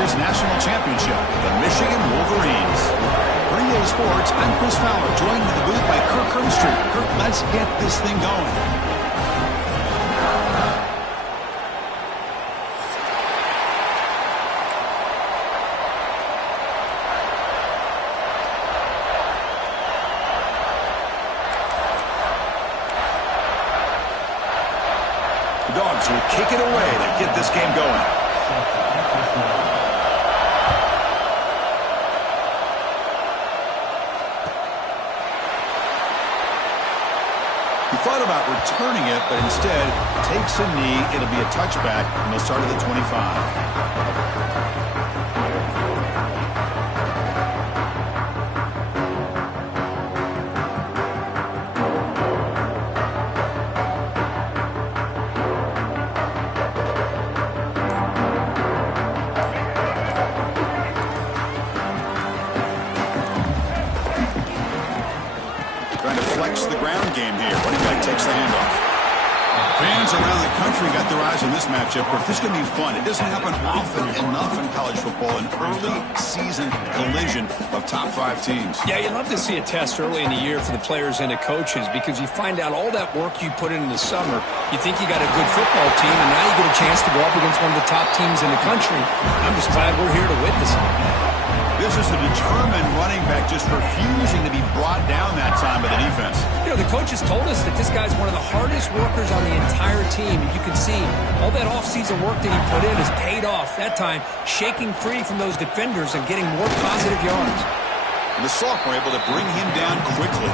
year's national championship, the Michigan Wolverines. For EA Sports, I'm Chris Fowler, joined in the booth by Kirk Herbstreit. Kirk, let's get this thing going. The Dogs will kick it away to get this game going. He thought about returning it, but instead takes a knee. It'll be a touchback, and they'll start at the 25. The ground game here. Running back takes the handoff. Fans around the country got their eyes on this matchup, but this is going to be fun. It doesn't happen often enough in college football, an early season collision of top 5 teams. Yeah, you love to see a test early in the year for the players and the coaches because you find out all that work you put in the summer. You think you got a good football team, and now you get a chance to go up against one of the top teams in the country. I'm just glad we're here to witness it. This is a determined running back just refusing to be brought down that time by the defense. You know, the coaches told us that this guy's one of the hardest workers on the entire team. And you can see all that offseason work that he put in has paid off. That time, shaking free from those defenders and getting more positive yards. And the sophomore able to bring him down quickly.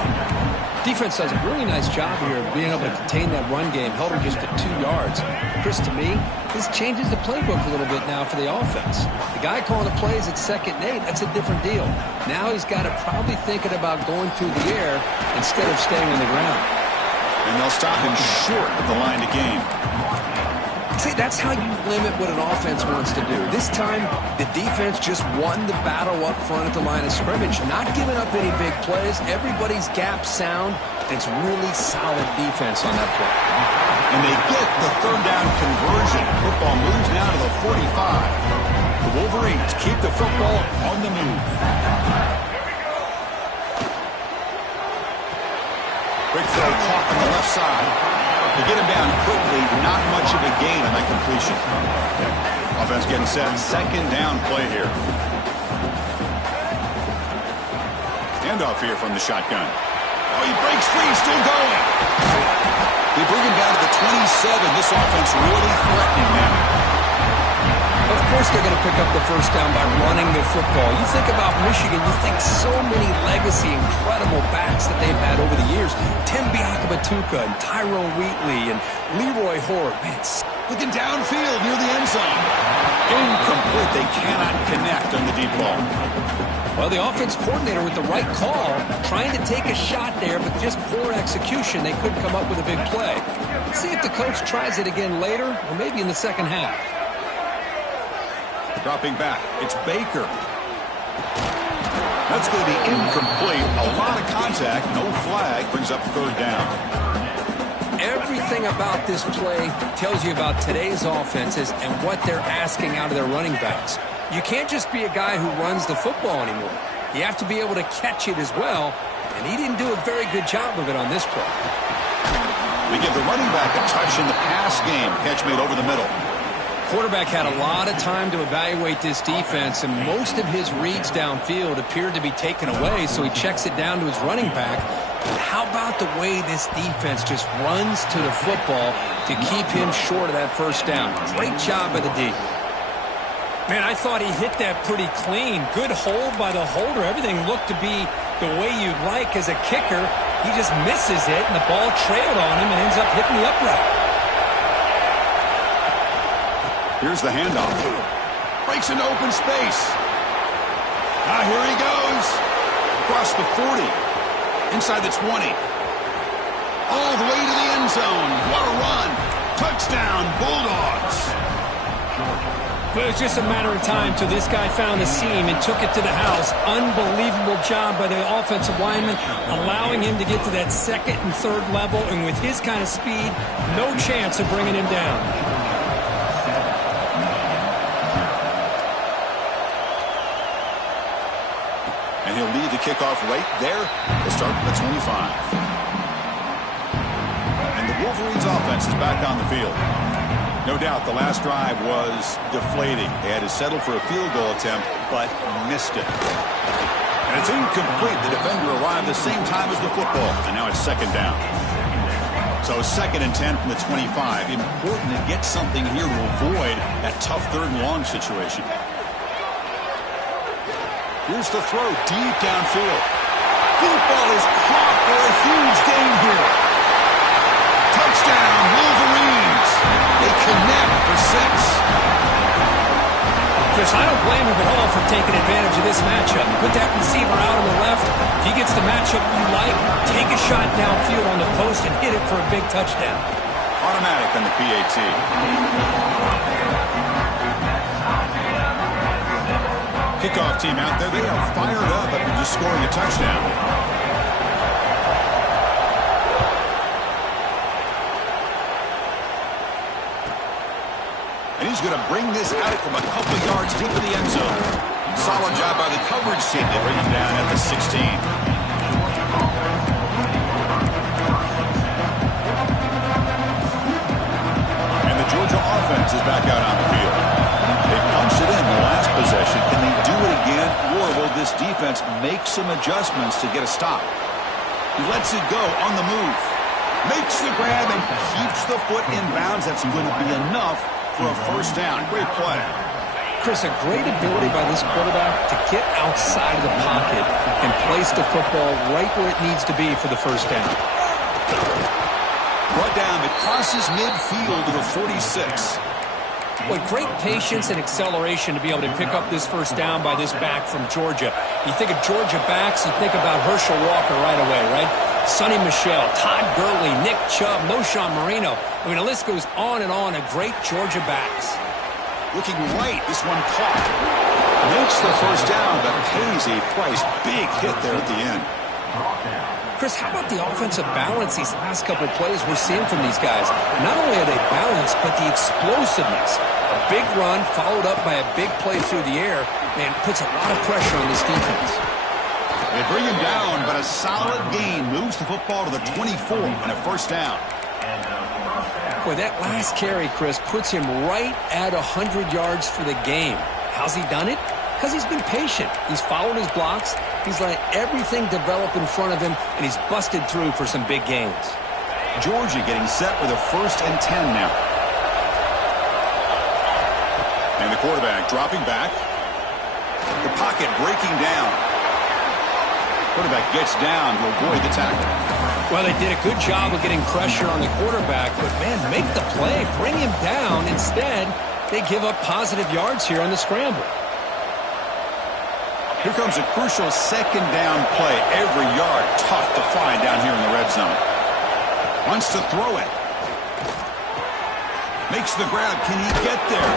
Defense does a really nice job here of being able to contain that run game. Held him just to 2 yards. Chris, to me, this changes the playbook a little bit now for the offense. The guy calling the plays at 2nd and 8, that's a different deal. Now he's got to probably thinking about going through the air instead of staying on the ground. And they'll stop him short of the line to gain. See, that's how you limit what an offense wants to do. This time, the defense just won the battle up front at the line of scrimmage, not giving up any big plays. Everybody's gap sound. It's really solid defense on that play. And they get the 3rd down conversion. Football moves now to the 45. The Wolverines keep the football on the move. Quick throw caught on the left side. To get him down quickly, not much of a gain on that completion. Offense getting set. 2nd down play here. Handoff here from the shotgun. Oh, he breaks free. Still going. They bring him down to the 27. This offense really threatening now. Of course they're going to pick up the 1st down by running the football. You think about Michigan, you think so many legacy, incredible backs that they've had over the years. Tim Biakabatuka and Tyrone Wheatley and Leroy Horde. Man, looking downfield near the end zone. Incomplete. They cannot connect on the deep ball. Well, the offense coordinator with the right call, trying to take a shot there, but just poor execution. They couldn't come up with a big play. Let's see if the coach tries it again later, or maybe in the 2nd half. Dropping back, it's Baker. That's going to be incomplete. A lot of contact, no flag, brings up 3rd down. Everything about this play tells you about today's offenses and what they're asking out of their running backs. You can't just be a guy who runs the football anymore. You have to be able to catch it as well, and he didn't do a very good job of it on this play. We give the running back a touch in the pass game. Catch made over the middle. Quarterback had a lot of time to evaluate this defense, and most of his reads downfield appeared to be taken away, so he checks it down to his running back. But how about the way this defense just runs to the football to keep him short of that 1st down? Great job by the D. Man, I thought he hit that pretty clean. Good hold by the holder. Everything looked to be the way you'd like as a kicker. He just misses it, and the ball trailed on him and ends up hitting the upright. Here's the handoff. Breaks into open space. Here he goes. Across the 40. Inside the 20. All the way to the end zone. What a run. Touchdown, Bulldogs. Well, it was just a matter of time till this guy found the seam and took it to the house. Unbelievable job by the offensive lineman, allowing him to get to that 2nd and 3rd level, and with his kind of speed, no chance of bringing him down. And he'll leave the kickoff right there. They'll start from the 25. And the Wolverines offense is back on the field. No doubt the last drive was deflating. They had to settle for a field goal attempt, but missed it. And it's incomplete. The defender arrived the same time as the football, and now it's second down. So 2nd and 10 from the 25. Important to get something here to avoid that tough 3rd and long situation. Here's the throw deep downfield. Football is caught for a huge gain here. Touchdown, Wolverines. They connect for 6. Chris, I don't blame him at all for taking advantage of this matchup. Put that receiver out on the left. If he gets the matchup you like, take a shot downfield on the post and hit it for a big touchdown. Automatic on the PAT. Kickoff team out there. They are fired up after just scoring a touchdown. And he's going to bring this out from a couple yards deep in the end zone. Solid job by the coverage team to bring him down at the 16. And the Georgia offense is back out on the field. They punched it in the last possession. Can they do it again, or will this defense make some adjustments to get a stop? He lets it go on the move. Makes the grab and keeps the foot in bounds. That's going to be enough for a first down. Great play. Chris, a great ability by this quarterback to get outside of the pocket and place the football right where it needs to be for the first down. Brought down. It crosses midfield to the 46. Boy, great patience and acceleration to be able to pick up this first down by this back from Georgia. You think of Georgia backs, you think about Herschel Walker right away, right? Sonny Michel, Todd Gurley, Nick Chubb, Knowshon Moreno. I mean, the list goes on and on of great Georgia backs. Looking right, this one caught. Makes the first down, but pays a price. Big hit there at the end. Chris, how about the offensive balance these last couple of plays we're seeing from these guys? Not only are they balanced, but the explosiveness. A big run followed up by a big play through the air, man, puts a lot of pressure on this defense. They bring him down, but a solid gain moves the football to the 24 and a first down. Boy, that last carry, Chris, puts him right at 100 yards for the game. How's he done it? Because he's been patient. He's followed his blocks. He's let everything develop in front of him, and he's busted through for some big gains. Georgia getting set with a 1st and 10 now. And the quarterback dropping back. The pocket breaking down. Quarterback gets down to avoid the tackle. Well, they did a good job of getting pressure on the quarterback, but, man, make the play. Bring him down. Instead, they give up positive yards here on the scramble. Here comes a crucial 2nd down play. Every yard tough to find down here in the red zone. Wants to throw it. Makes the grab. Can he get there?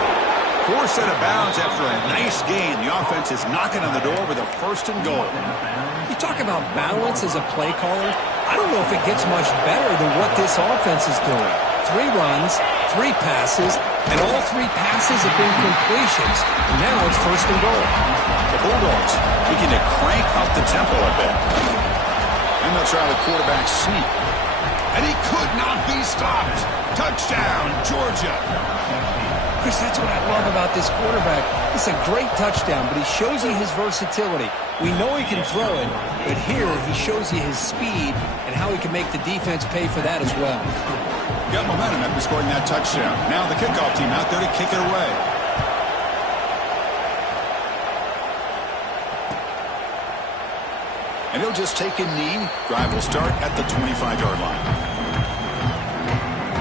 Forced out of bounds after a nice gain. The offense is knocking on the door with a 1st and goal. You talk about balance as a play caller. I don't know if it gets much better than what this offense is doing. 3 runs, 3 passes, and all 3 passes have been completions. And now it's 1st and goal. The Bulldogs beginning to crank up the tempo a bit. And they'll try the quarterback sneak. And he could not be stopped. Touchdown, Georgia. Chris, that's what I love about this quarterback. It's a great touchdown, but he shows you his versatility. We know he can throw it, but here he shows you his speed and how he can make the defense pay for that as well. Got momentum after scoring that touchdown. Now the kickoff team out there to kick it away. And he'll just take a knee. Drive will start at the 25-yard line.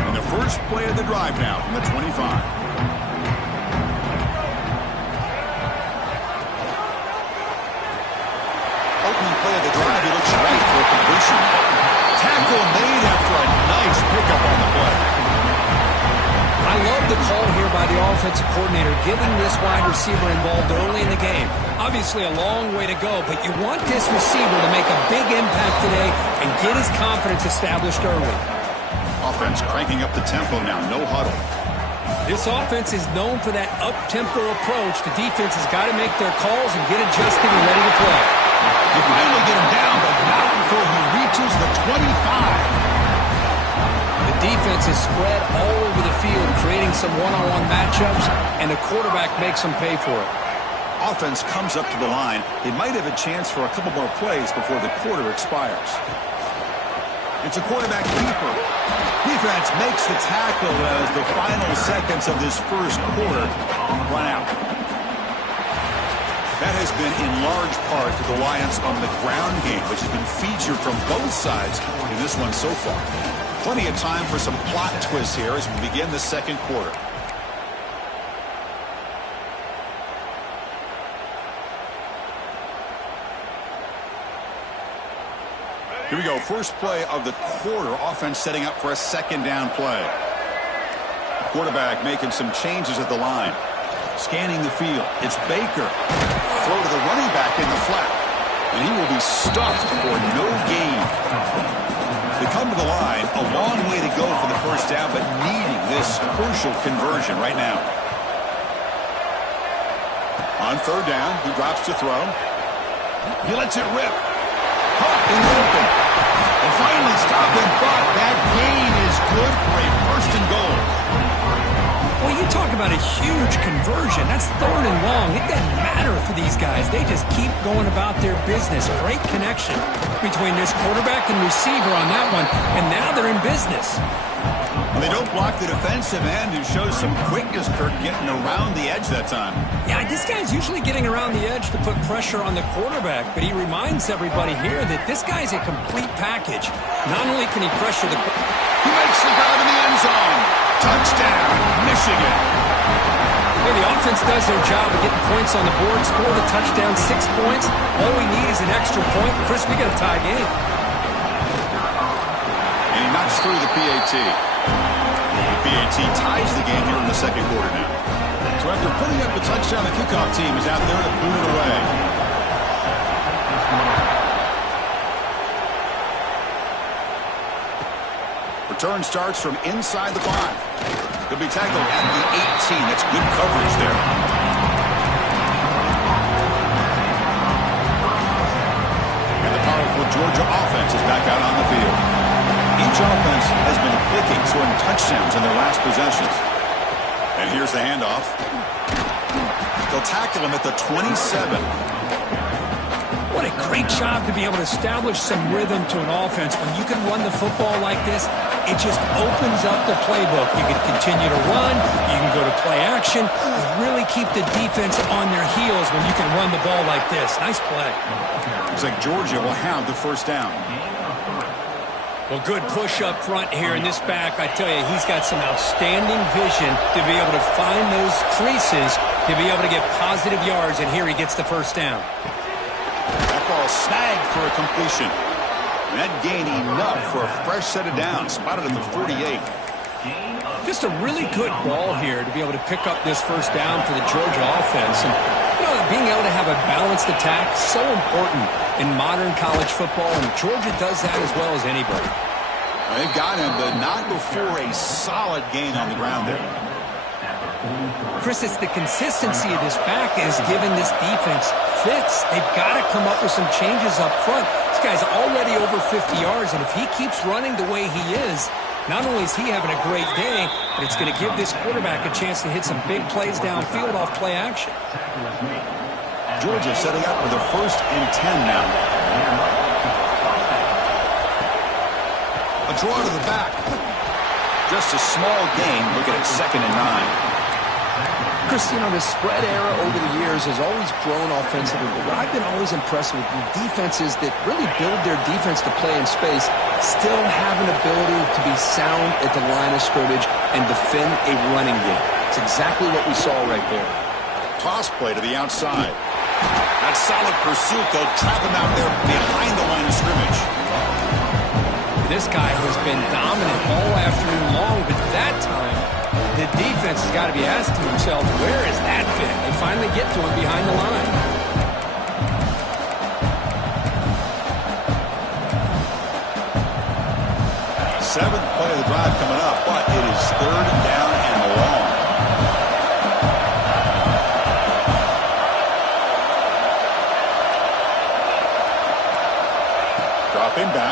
And the first play of the drive now from the 25. Opening play of the drive, he looks right for a completion. Tackle made after a nice pickup on the play. I love the call here by the offensive coordinator, getting this wide receiver involved early in the game. Obviously a long way to go, but you want this receiver to make a big impact today and get his confidence established early. Offense cranking up the tempo now, no huddle. This offense is known for that up-tempo approach. The defense has got to make their calls and get adjusted and ready to play. You finally get him down, but not before he reaches the 25. The defense is spread all over the field, creating some one-on-one matchups, and the quarterback makes them pay for it. Offense comes up to the line. They might have a chance for a couple more plays before the quarter expires. It's a quarterback keeper. Defense makes the tackle as the final seconds of this first quarter run out. That has been in large part to the Lions on the ground game, which has been featured from both sides in this one so far. Plenty of time for some plot twists here as we begin the second quarter. Here we go. First play of the quarter. Offense setting up for a second down play. Quarterback making some changes at the line. Scanning the field. It's Baker. Throw to the running back in the flat. And he will be stuffed for no gain. They come to the line. A long way to go for the first down, but needing this crucial conversion right now. On third down, he drops to throw. He lets it rip. Caught in the open. And finally stopped and but that gain is good for a first and goal. Well, you talk about a huge conversion. That's third and long. It doesn't matter for these guys. They just keep going about their business. Great connection between this quarterback and receiver on that one. And now they're in business. Well, they don't block the defensive end, who shows some quickness, Kirk, getting around the edge that time. Yeah, this guy's usually getting around the edge to put pressure on the quarterback, but he reminds everybody here that this guy's a complete package. Not only can he pressure the... He makes the grab in the end zone. Touchdown, Michigan. Hey, the offense does their job of getting points on the board, score the touchdown, 6 points. All we need is an extra point. Chris, we got a tie game. And he knocks through the PAT. The PAT ties the game here in the second quarter now. So after putting up the touchdown, the kickoff team is out there to boot it away. Return starts from inside the 5. He'll be tackled at the 18. That's good coverage there. And the powerful Georgia offense is back out on the field. Each offense has been clicking, scoring touchdowns in their last possessions. And here's the handoff. They'll tackle him at the 27. What a great job to be able to establish some rhythm to an offense. When you can run the football like this, it just opens up the playbook. You can continue to run. You can go to play action. You really keep the defense on their heels when you can run the ball like this. Nice play. Looks like Georgia will have the first down. Well, good push up front here in this back. I tell you, he's got some outstanding vision to be able to find those creases, to be able to get positive yards, and here he gets the first down. That ball snagged for a completion. And that gained enough for a fresh set of downs, spotted at the 48. Just a really good ball here to be able to pick up this first down for the Georgia offense. And, you know, being able to have a balanced attack, so important in modern college football, and Georgia does that as well as anybody. They've got him, but not before a solid gain on the ground there. Chris, it's the consistency of this back is giving this defense fits. They've got to come up with some changes up front. This guy's already over 50 yards, and if he keeps running the way he is, not only is he having a great day, but it's going to give this quarterback a chance to hit some big plays downfield off play action. Georgia setting up for the 1st and 10 now. A draw to the back. Just a small gain. Looking at 2nd and 9. Chris, you know, the spread era over the years has always grown offensively, but what I've been always impressed with the defenses that really build their defense to play in space still have an ability to be sound at the line of scrimmage and defend a running game. It's exactly what we saw right there. Toss play to the outside. That solid pursuit, they'll trap him out there behind the line of scrimmage. This guy has been dominant all afternoon long, but that time, the defense has got to be asking themselves, where is that fit? They finally get to him behind the line. Seventh play of the drive coming up, but it is 3rd down and long.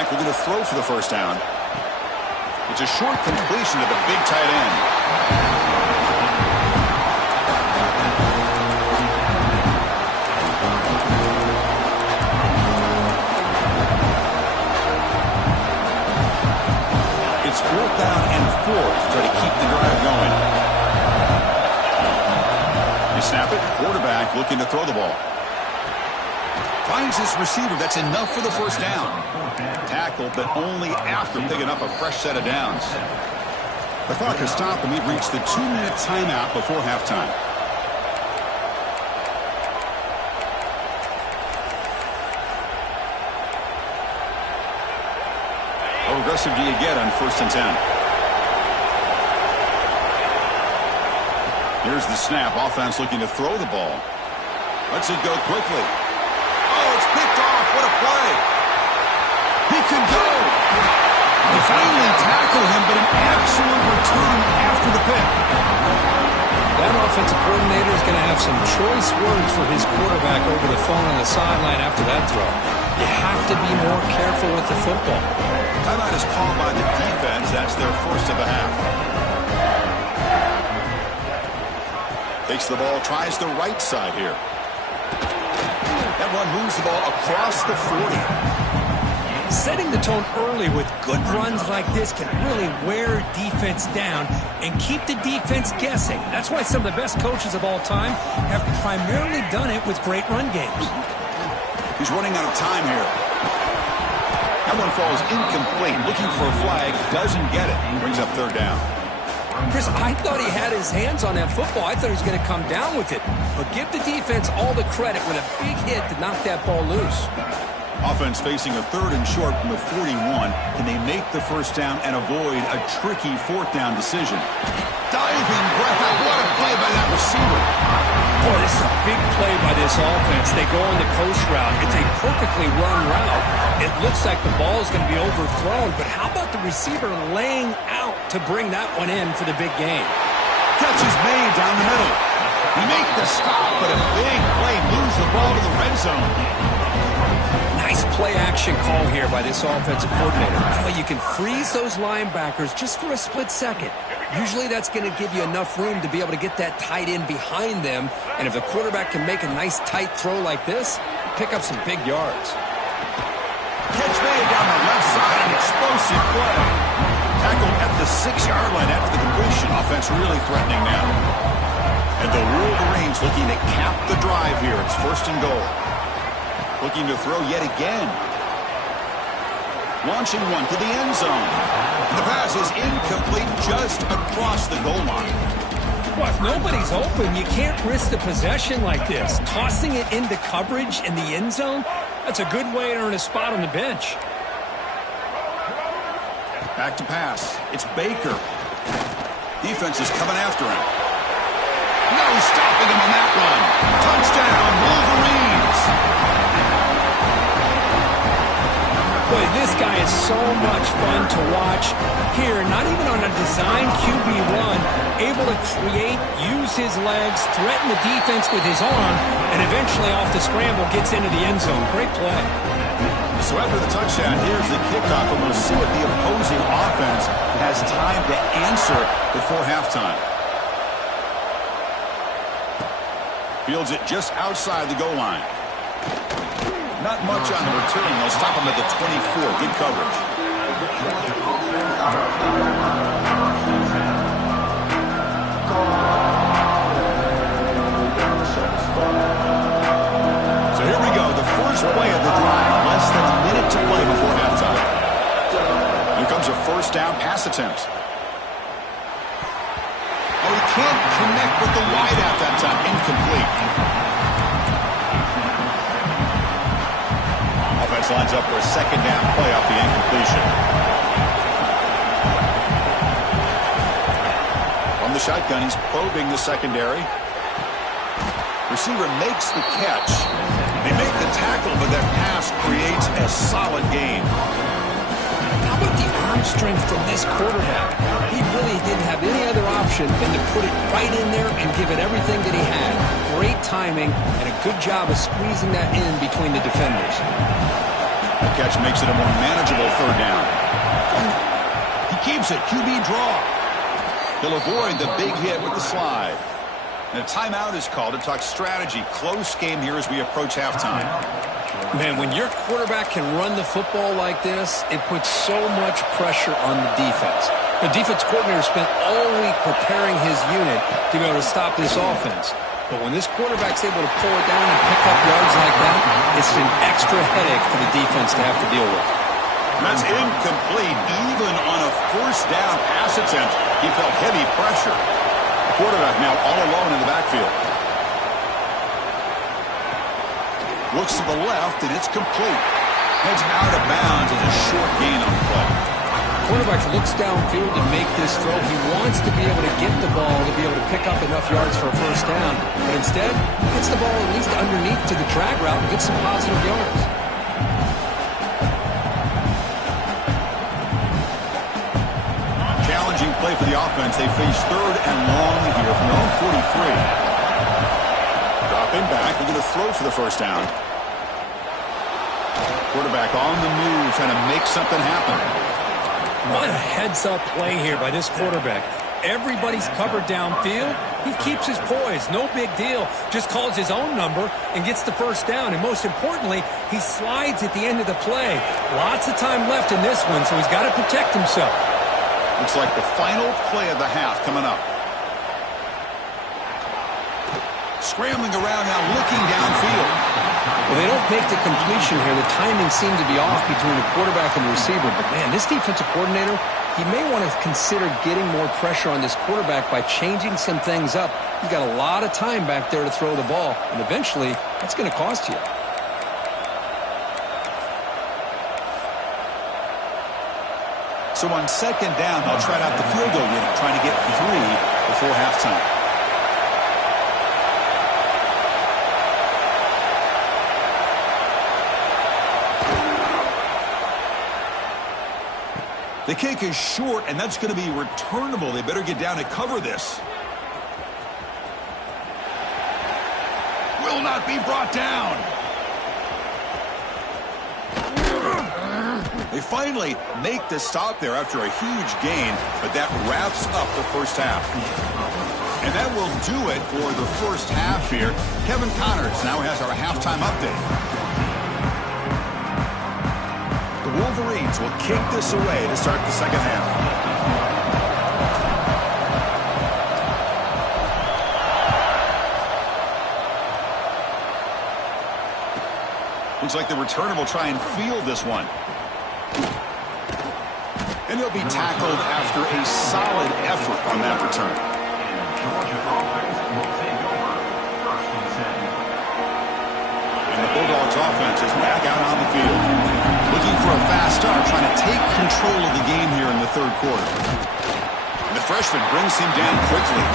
quarterback looking to throw for the first down. It's a short completion to the big tight end. It's 4th down and 4 to try to keep the drive going. They snap it. Quarterback looking to throw the ball. Finds his receiver. That's enough for the first down. Tackle, but only after picking up a fresh set of downs. The clock has stopped, and we've reached the 2-minute timeout before halftime. How aggressive do you get on 1st and 10? Here's the snap. Offense looking to throw the ball. Lets it go quickly. Oh, it's picked off. What a play. He can go. They finally tackle him, but an excellent return after the pick. That offensive coordinator is going to have some choice words for his quarterback over the phone on the sideline after that throw. You have to be more careful with the football. Timeout is called by the defense. That's their first of the half. Takes the ball, tries the right side here. That one moves the ball across the 40. Setting the tone early with good runs like this can really wear defense down and keep the defense guessing. That's why some of the best coaches of all time have primarily done it with great run games. He's running out of time here. That one falls incomplete. Looking for a flag. Doesn't get it. Brings up 3rd down. Chris, I thought he had his hands on that football. I thought he was going to come down with it. But give the defense all the credit with a big hit to knock that ball loose. Offense facing a 3rd and short from the 41. Can they make the first down and avoid a tricky 4th down decision? Diving grab. What a play by that receiver. Boy, this is a big play by this offense. They go on the coast route. It's a perfectly run route. It looks like the ball is going to be overthrown, but how about the receiver laying out to bring that one in for the big game? Catch is made down the middle. He made the stop, but a big play moves the ball to the red zone. Nice play-action call here by this offensive coordinator. Well, you can freeze those linebackers just for a split second. Usually that's going to give you enough room to be able to get that tight end behind them. And if the quarterback can make a nice tight throw like this, pick up some big yards. Catch made down the left side. An explosive play. Tackled at the 6-yard line after the completion. Offense really threatening now. And the Wolverines looking to cap the drive here. It's 1st and goal. Looking to throw yet again. Launching one to the end zone. The pass is incomplete just across the goal line. Well, if nobody's open, you can't risk the possession like this. Tossing it into coverage in the end zone, that's a good way to earn a spot on the bench. Back to pass. It's Baker. Defense is coming after him. No stopping him on that run. Touchdown, Wolverines. Boy, this guy is so much fun to watch. Here, not even on a design QB run, able to create, use his legs, threaten the defense with his arm, and eventually off the scramble gets into the end zone. Great play. So after the touchdown, here's the kickoff, and we'll see what the opposing offense has time to answer before halftime. Fields it just outside the goal line. Not much on the return. They'll stop him at the 24. Good coverage. So here we go. The first play of the drive. Less than a minute to play before halftime. Here comes a 1st down pass attempt. Oh, he can't connect with the wideout that time. Incomplete. Offense lines up for a 2nd down play off the incompletion. From the shotgun, he's probing the secondary. Receiver makes the catch. They make the tackle, but that pass creates a solid gain. How about the arm strength from this quarterback? He really didn't have any other option than to put it right in there and give it everything that he had. Great timing and a good job of squeezing that in between the defenders. The catch makes it a more manageable third down. He keeps it. QB draw. He'll avoid the big hit with the slide. And a timeout is called to talk strategy. Close game here as we approach halftime. Man, when your quarterback can run the football like this, it puts so much pressure on the defense. The defense coordinator spent all week preparing his unit to be able to stop this offense. But when this quarterback's able to pull it down and pick up yards like that, it's an extra headache for the defense to have to deal with. That's incomplete. Even on a first down pass attempt, he felt heavy pressure. The quarterback now all alone in the backfield. Looks to the left, and it's complete. Heads out of bounds as a short gain on the play. Quarterback looks downfield to make this throw. He wants to be able to get the ball to be able to pick up enough yards for a first down. But instead, gets the ball at least underneath to the drag route and gets some positive yards. Challenging play for the offense. They face third and long here from their own 43. Dropping back. They're going to throw for the first down. Quarterback on the move, trying to make something happen. What a heads-up play here by this quarterback. Everybody's covered downfield. He keeps his poise. No big deal. Just calls his own number and gets the first down. And most importantly, he slides at the end of the play. Lots of time left in this one, so he's got to protect himself. Looks like the final play of the half coming up. Scrambling around now, looking downfield. Well, they don't make the completion here. The timing seemed to be off between the quarterback and the receiver. But, man, this defensive coordinator, he may want to consider getting more pressure on this quarterback by changing some things up. He's got a lot of time back there to throw the ball, and eventually that's going to cost you. So on second down, they'll try out the field goal unit, trying to get 3 before halftime. The kick is short, and that's going to be returnable. They better get down and cover this. Will not be brought down. They finally make the stop there after a huge gain, but that wraps up the first half. And that will do it for the first half here. Kevin Connors now has our halftime update. The Wolverines will kick this away to start the second half. Looks like the returner will try and field this one. And he'll be tackled after a solid effort on that return. And the Bulldogs offense is back out on the field. Looking for a fast start, trying to take control of the game here in the third quarter. And the freshman brings him down quickly.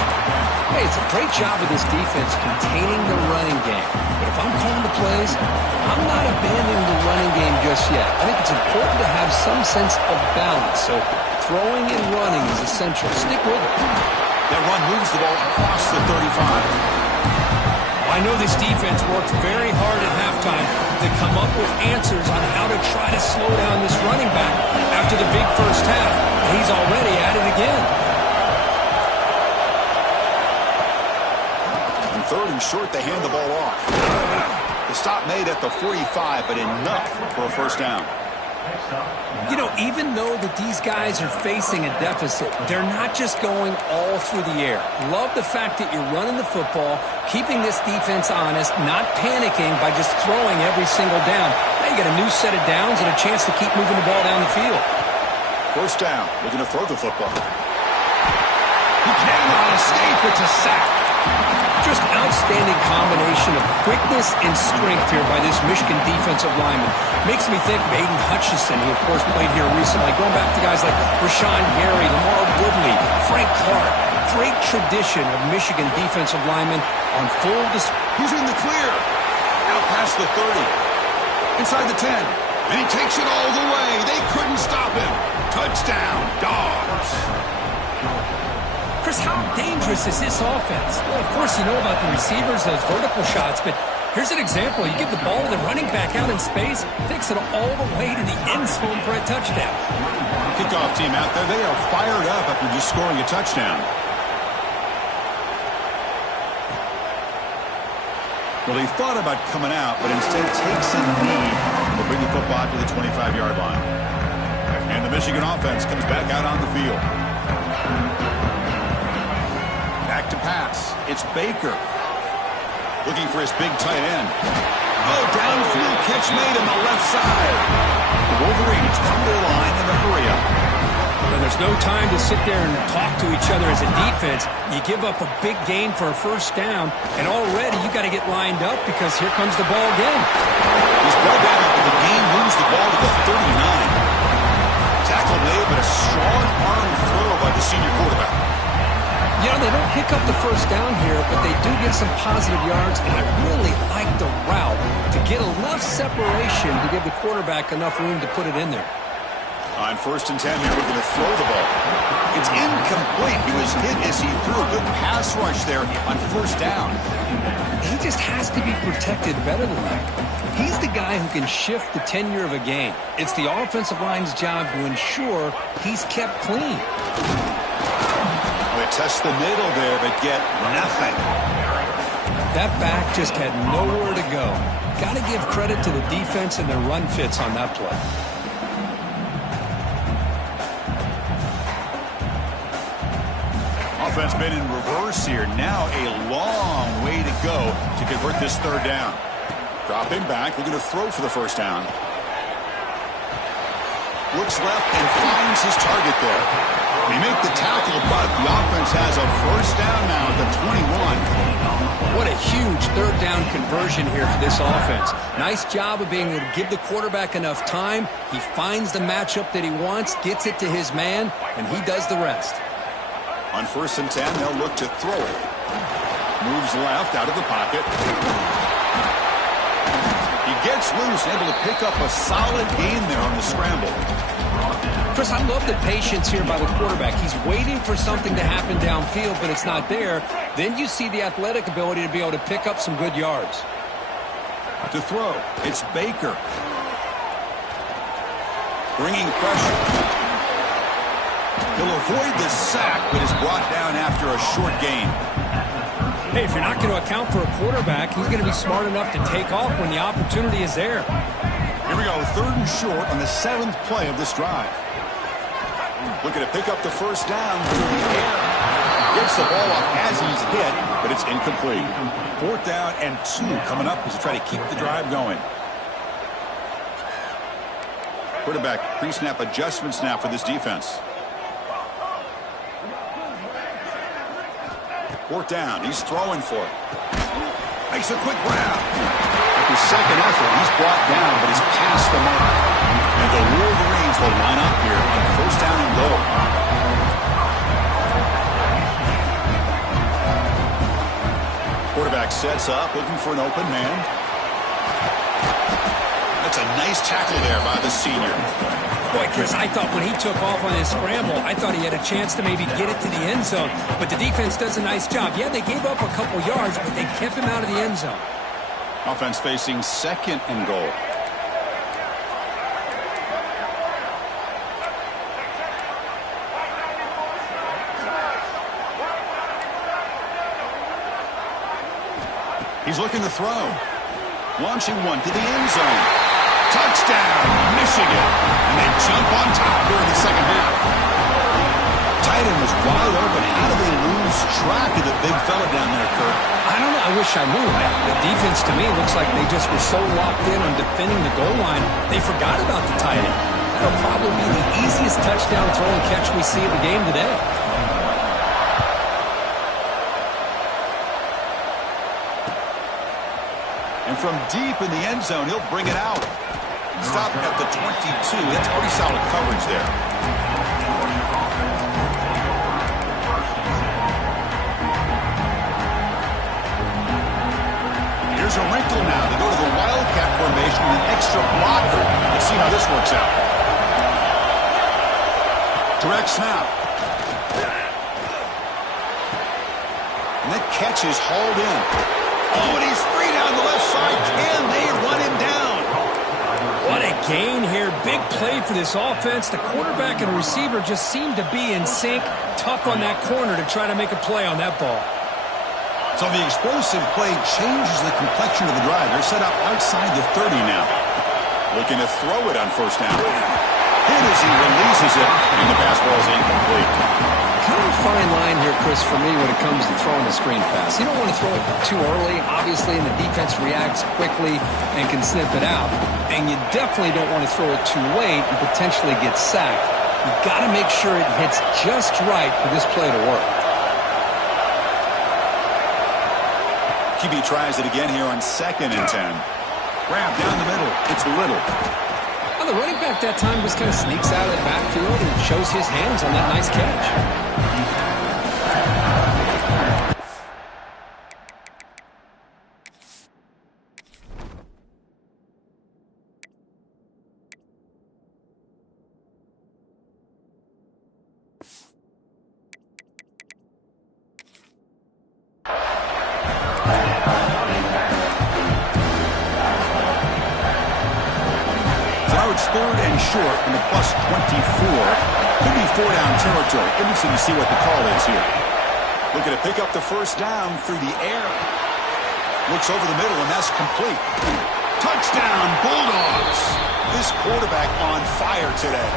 Hey, it's a great job of this defense containing the running game. But if I'm calling the plays, I'm not abandoning the running game just yet. I think it's important to have some sense of balance. So throwing and running is essential. Stick with it. That run moves the ball across the 35. I know this defense worked very hard at halftime to come up with answers on how to try to slow down this running back after the big first half. He's already at it again. And third and short, they hand the ball off. The stop made at the 45, but enough for a first down. You know, even though that these guys are facing a deficit, they're not just going all through the air. Love the fact that you're running the football, keeping this defense honest, not panicking by just throwing every single down. Now you got a new set of downs and a chance to keep moving the ball down the field. First down, looking to throw the football. He cannot escape. It's a sack. Just outstanding combination of quickness and strength here by this Michigan defensive lineman. Makes me think of Aiden Hutchinson, who, of course, played here recently. Going back to guys like Rashawn Gary, Lamar Woodley, Frank Clark. Great tradition of Michigan defensive linemen on full display. He's in the clear. Out past the 30. Inside the 10. And he takes it all the way. They couldn't stop him. Touchdown, Dogs. Chris, how dangerous is this offense? Well, of course, you know about the receivers, those vertical shots, but Here's an example. You give the ball to the running back out in space, takes it all the way to the end zone for a touchdown. Kickoff team out there, they are fired up after just scoring a touchdown. Well, he thought about coming out, but instead takes a knee to bring the football to the 25-yard line. And the Michigan offense comes back out on the field. Back to pass. It's Baker. Looking for his big tight end. Oh, downfield catch made on the left side. The Wolverines come to the line in the hurry-up. Well, there's no time to sit there and talk to each other as a defense. You give up a big gain for a first down, and already you got to get lined up because here comes the ball again. He's brought down after the game, moves the ball to the 39. Tackle made, but a strong arm throw by the senior quarterback. You know, they don't pick up the first down here, but they do get some positive yards, and I really like the route to get enough separation to give the quarterback enough room to put it in there. On 1st and 10 here, we're going to throw the ball. It's incomplete. He was hit as he threw a good pass rush there on 1st down. He just has to be protected better than that. He's the guy who can shift the tenure of a game. It's the offensive line's job to ensure he's kept clean. They test the middle there, but get nothing. That back just had nowhere to go. Got to give credit to the defense and their run fits on that play. Offense been in reverse here. Now a long way to go to convert this 3rd down. Dropping back, looking to throw for the 1st down. Looks left and finds his target there. They make the tackle, but the offense has a 1st down now at the 21. What a huge 3rd down conversion here for this offense. Nice job of being able to give the quarterback enough time. He finds the matchup that he wants, gets it to his man, and he does the rest. On 1st and 10, they'll look to throw it. Moves left out of the pocket. He gets loose, able to pick up a solid gain there on the scramble. Chris, I love the patience here by the quarterback. He's waiting for something to happen downfield, but it's not there. Then you see the athletic ability to be able to pick up some good yards. To throw, it's Baker. Bringing pressure. He'll avoid the sack, but is brought down after a short gain. Hey, if you're not going to account for a quarterback, he's going to be smart enough to take off when the opportunity is there. Here we go, 3rd and short on the 7th play of this drive. Looking to pick up the 1st down through the air. Gets the ball off as he's hit, but it's incomplete. 4th down and 2 coming up as they try to keep the drive going. Quarterback pre-snap adjustments now for this defense. 4th down, he's throwing for it. Makes a quick grab. After 2nd effort, he's brought down, but he's past the mark. And the Wolverines will line up here on 1st down and goal. Quarterback sets up, looking for an open man. That's a nice tackle there by the senior. Boy, Chris, I thought when he took off on his scramble, I thought he had a chance to maybe get it to the end zone. But the defense does a nice job. Yeah, they gave up a couple yards, but they kept him out of the end zone. Offense facing 2nd and goal. He's looking to throw. Launching one to the end zone. Touchdown, Michigan. And they jump on top here in the 2nd half. Tight end was wide open. How do they lose track of the big fella down there, Kurt? I don't know. I wish I knew. The defense, to me, looks like they just were so locked in on defending the goal line, they forgot about the tight end. That'll probably be the easiest touchdown throw and catch we see of the game today. And from deep in the end zone, he'll bring it out. Stop at the 22. That's pretty solid coverage there. Here's a wrinkle now. They go to the Wildcat formation with an extra blocker. Let's see how this works out. Direct snap. And that catch is hauled in. Oh, and he's free down the left side. gain here. Big play for this offense. The quarterback and receiver just seem to be in sync. Tough on that corner to try to make a play on that ball. So the explosive play changes the complexion of the drive. They're set up outside the 30 now. Looking to throw it on first down. Hit as he releases it, and the pass ball is incomplete. Kind of a fine line here, Chris, for me when it comes to throwing a screen pass. You don't want to throw it too early, obviously, and the defense reacts quickly and can snip it out. And you definitely don't want to throw it too late and potentially get sacked. You've got to make sure it hits just right for this play to work. QB tries it again here on 2nd and 10. Grab down the middle. It's Little. Well, the running back that time just kind of sneaks out of the backfield and shows his hands on that nice catch. It's 3rd and short from the +24. Could be 4-down territory. Interesting to see what the call is here. Looking to pick up the first down through the air. Looks over the middle, and that's complete. Touchdown, Bulldogs. This quarterback on fire today.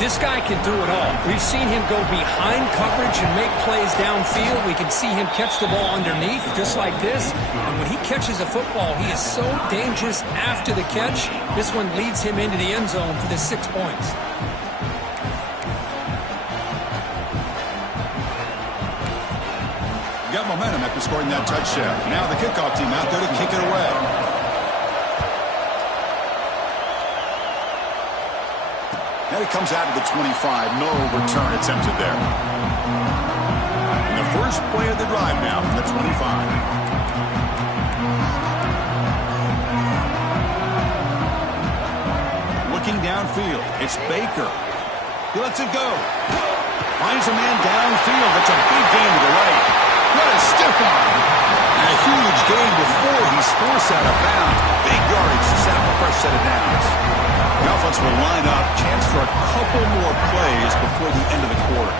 This guy can do it all. We've seen him go behind coverage and make plays downfield. We can see him catch the ball underneath just like this. And when he catches a football, he is so dangerous after the catch. This one leads him into the end zone for the 6 points. Got momentum after scoring that touchdown. Now the kickoff team out there to kick it away. Now he comes out to the 25. No return attempted there. And the first play of the drive now from the 25. Looking downfield. It's Baker. He lets it go. Finds a man downfield. That's a big gain to the right. What a stiff arm. And a huge gain before he's forced out of bounds. Big yardage to set up a fresh set of downs. The offense will line up. Chance for a couple more plays before the end of the quarter.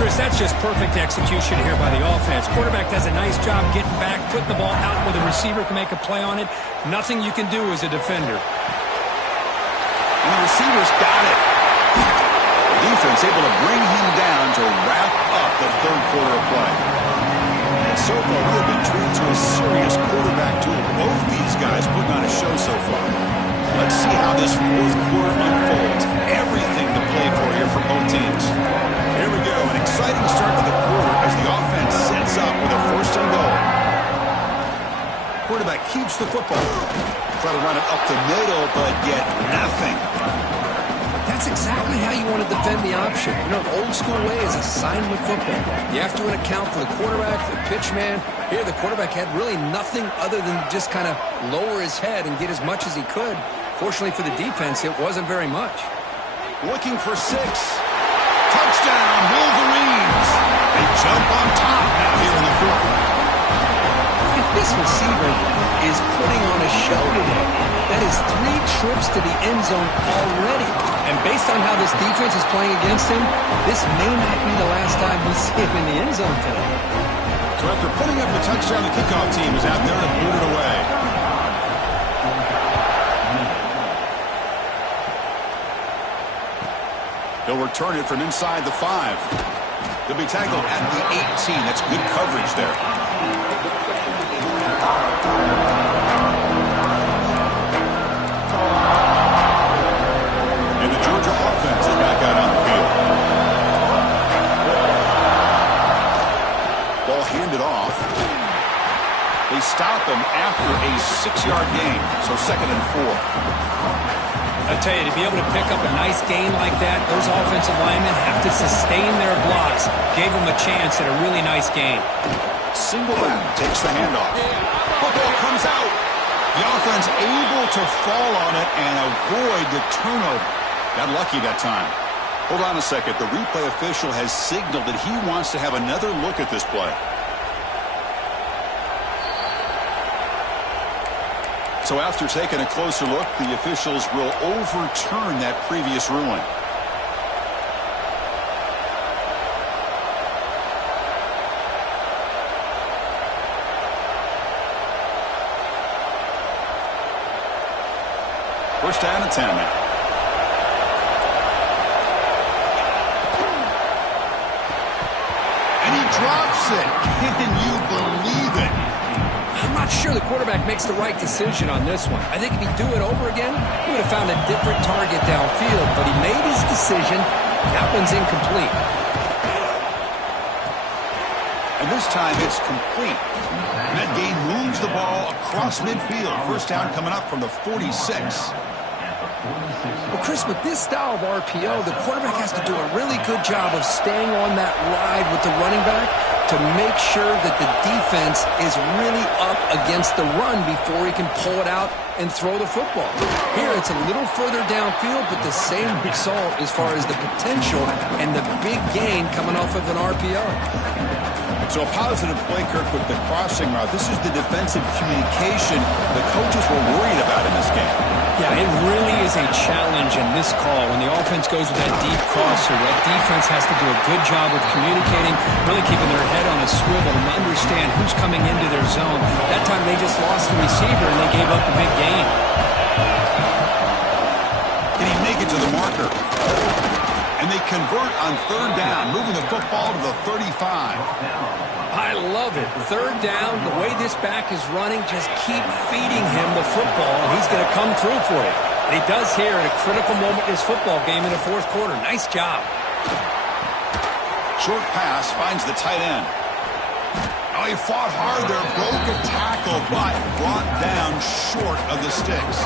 Chris, that's just perfect execution here by the offense. Quarterback does a nice job getting back, putting the ball out where the receiver can make a play on it. Nothing you can do as a defender. And the receivers got it. The defense able to bring him down to wrap up the 3rd quarter of play. And so far, we have been treated to a serious quarterback duel. Both these guys putting on a show so far. Let's see how this 4th quarter unfolds. Everything to play for here for both teams. Here we go. An exciting start to the quarter as the offense sets up with a 1st and goal. Quarterback keeps the football. Try to run it up the middle, but get nothing. That's exactly how you want to defend the option. You know, the old school way is assignment football. You have to account for the quarterback, the pitch man. Here, the quarterback had really nothing other than just kind of lower his head and get as much as he could. Fortunately for the defense, it wasn't very much. Looking for 6. Touchdown, Wolverines. They jump on top now here in the 4th. This receiver is putting on a show today. That is 3 trips to the end zone already. And based on how this defense is playing against him, this may not be the last time we see him in the end zone today. So after putting up the touchdown, the kickoff team is out there to boot it away. They'll return it from inside the 5. They'll be tackled at the 18. That's good coverage there. And the Georgia offense is back out on the field. Ball handed off. They stop him after a 6-yard gain, so 2nd and 4. I tell you, to be able to pick up a nice gain like that, those offensive linemen have to sustain their blocks. Gave them a chance at a really nice gain. Single back takes the handoff. Football comes out. The offense able to fall on it and avoid the turnover. Got lucky that time. Hold on a second. The replay official has signaled that he wants to have another look at this play. So after taking a closer look, the officials will overturn that previous ruling. First down and 10 now. And he drops it. Can you believe it? I'm not sure the quarterback makes the right decision on this one. I think if he'd do it over again, he would have found a different target downfield, but he made his decision. That one's incomplete. And this time it's complete. And that game moves the ball across midfield. First down coming up from the 46. Well, Chris, with this style of RPO, the quarterback has to do a really good job of staying on that ride with the running back to make sure that the defense is really up against the run before he can pull it out and throw the football. Here, it's a little further downfield, but the same result as far as the potential and the big gain coming off of an RPO. So a positive play, Kirk, with the crossing route. This is the defensive communication the coaches were worried about in this game. Yeah, it really is a challenge in this call. When the offense goes with that deep crosser, that defense has to do a good job of communicating, really keeping their head on a swivel and understand who's coming into their zone. That time they just lost the receiver and they gave up a big gain. Can he make it to the marker? And they convert on third down, moving the football to the 35. I love it. Third down, the way this back is running, just keep feeding him the football, and he's going to come through for it. And he does here at a critical moment in his football game in the fourth quarter. Nice job. Short pass finds the tight end. Oh, he fought hard there, broke a tackle, but brought down short of the sticks.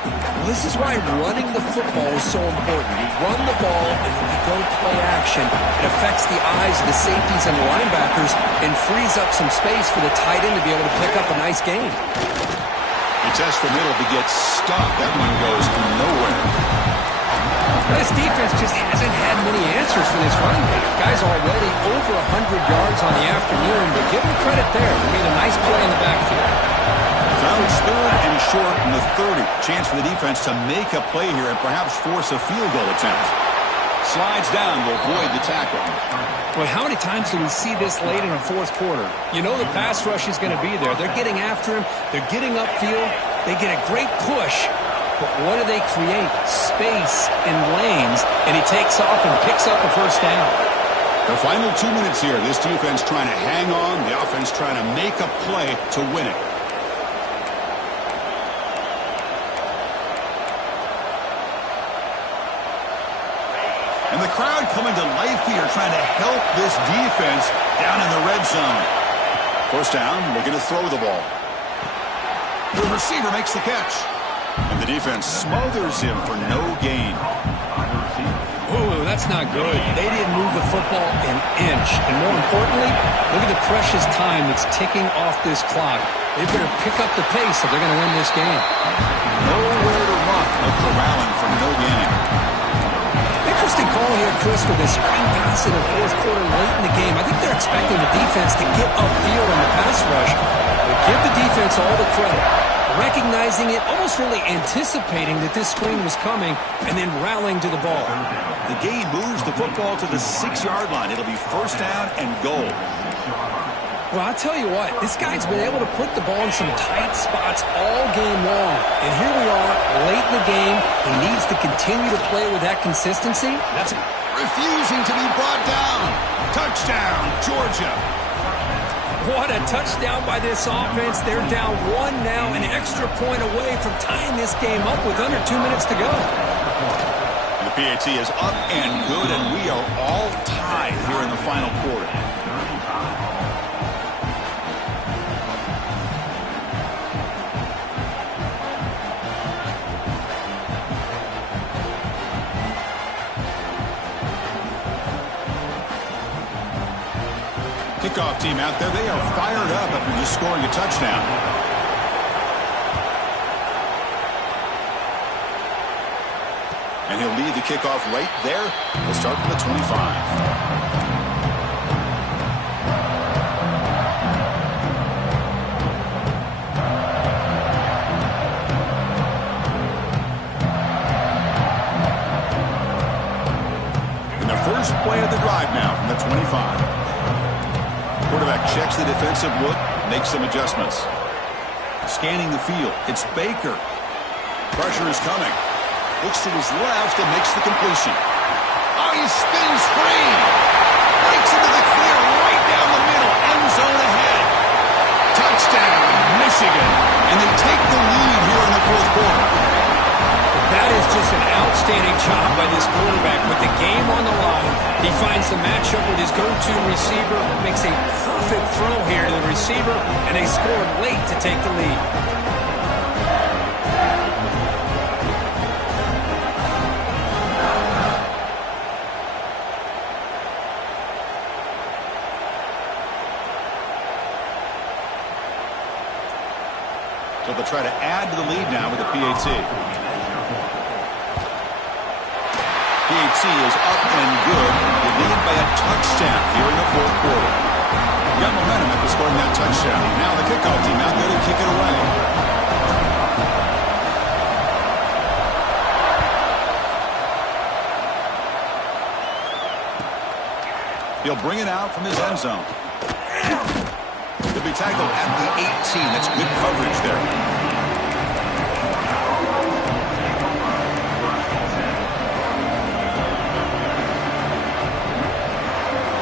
Well, this is why running the football is so important. You run the ball, and then you go play action. It affects the eyes of the safeties and the linebackers and frees up some space for the tight end to be able to pick up a nice gain. He tests the middle to get stuck. That one goes nowhere. This defense just hasn't had many answers for this running back. Guys already over 100 yards on the afternoon, but give them credit there. They made a nice play in the backfield. Now it's third and short in the 30. Chance for the defense to make a play here and perhaps force a field goal attempt. Slides down to avoid the tackle. Boy, how many times do we see this late in a fourth quarter? You know the pass rush is going to be there. They're getting after him. They're getting upfield. They get a great push. But what do they create? Space and lanes. And he takes off and picks up a first down. The final 2 minutes here. This defense trying to hang on. The offense trying to make a play to win it. And the crowd coming to life here, trying to help this defense down in the red zone. First down, looking to throw the ball. The receiver makes the catch. And the defense smothers him for no gain. Ooh, that's not good. They didn't move the football an inch. And more importantly, look at the precious time that's ticking off this clock. They better pick up the pace if they're going to win this game. Nowhere to run. No corralling for no gain. Interesting call here, Chris, with a screen pass in the fourth quarter late in the game. I think they're expecting the defense to get upfield on the pass rush. But give the defense all the credit. Recognizing it, almost really anticipating that this screen was coming, and then rallying to the ball. The game moves the football to the 6-yard line. It'll be first down and goal. Well, I'll tell you what, this guy's been able to put the ball in some tight spots all game long. And here we are, late in the game. He needs to continue to play with that consistency. That's refusing to be brought down. Touchdown, Georgia. What a touchdown by this offense. They're down one now, an extra point away from tying this game up with under 2 minutes to go. The PAT is up and good, and we are all tied here in the final quarter. Kickoff team out there, they are fired up after just scoring a touchdown. And he'll lead the kickoff right there. We'll start from the 25. the defensive look, makes some adjustments. Scanning the field, it's Baker. Pressure is coming. Looks to his left and makes the completion. Oh, he spins free. Breaks into the clear right down the middle. End zone ahead. Touchdown, Michigan. And they take the lead here in the fourth quarter. That is just an outstanding job by this quarterback. With the game on the line, he finds the matchup with his go-to receiver, makes a perfect throw here to the receiver, and they scored late to take the lead. So they'll try to add to the lead now with a PAT. PAT is up and good. They lead by a touchdown here in the fourth quarter. You got momentum after scoring that touchdown. Now the kickoff team out there to kick it away. He'll bring it out from his end zone. He'll be tackled at the 18. That's good coverage there.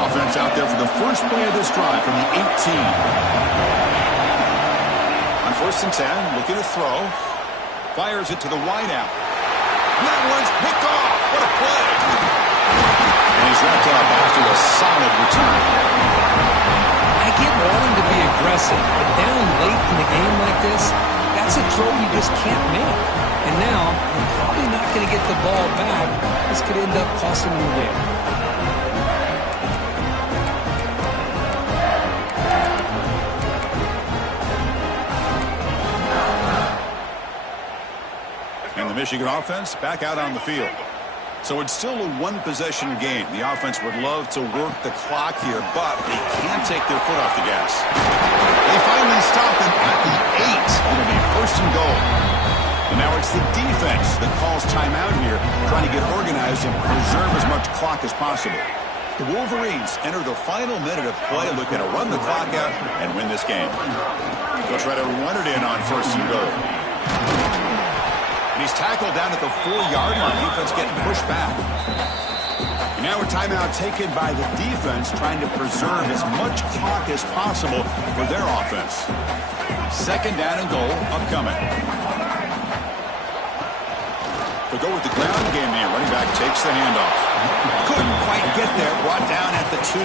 Offense out there for the first play of this drive from the 18. On 1st and 10, looking to throw. Fires it to the wideout. That one's picked off. What a play. And he's wrapped up after a solid return. I get wanting to be aggressive, but down late in the game like this, that's a throw you just can't make. And now, you're probably not going to get the ball back. This could end up costing them the game. And the Michigan offense back out on the field. So it's still a one-possession game. The offense would love to work the clock here, but they can't take their foot off the gas. They finally stop them at the 8. It'll be 1st and goal. And now it's the defense that calls timeout here, trying to get organized and preserve as much clock as possible. The Wolverines enter the final minute of play, looking to run the clock out and win this game. They'll try to run it in on 1st and goal. And he's tackled down at the 4-yard line. Defense getting pushed back. And now a timeout taken by the defense, trying to preserve as much clock as possible for their offense. 2nd down and goal upcoming. To go with the ground game here, running back takes the handoff. Couldn't quite get there, brought down at the 2.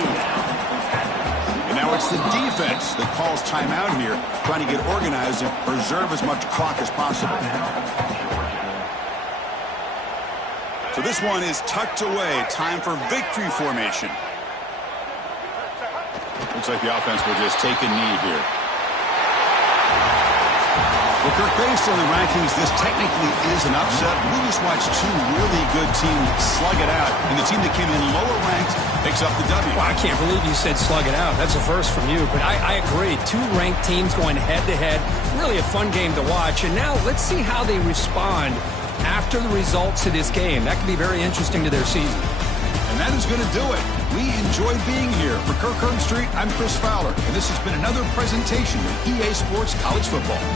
And now it's the defense that calls timeout here, trying to get organized and preserve as much clock as possible. So this one is tucked away. Time for victory formation. Looks like the offense will just take a knee here. Well, Kirk, based on the rankings, this technically is an upset. We just watched two really good teams slug it out, and the team that came in lower ranked picks up the W. Well, I can't believe you said slug it out. That's a first from you, but I agree. Two ranked teams going head-to-head. Really a fun game to watch. And now let's see how they respond after the results of this game. That could be very interesting to their season. And that is going to do it. We enjoyed being here. For Kirk Herbstreit, I'm Chris Fowler, and this has been another presentation of EA Sports College Football.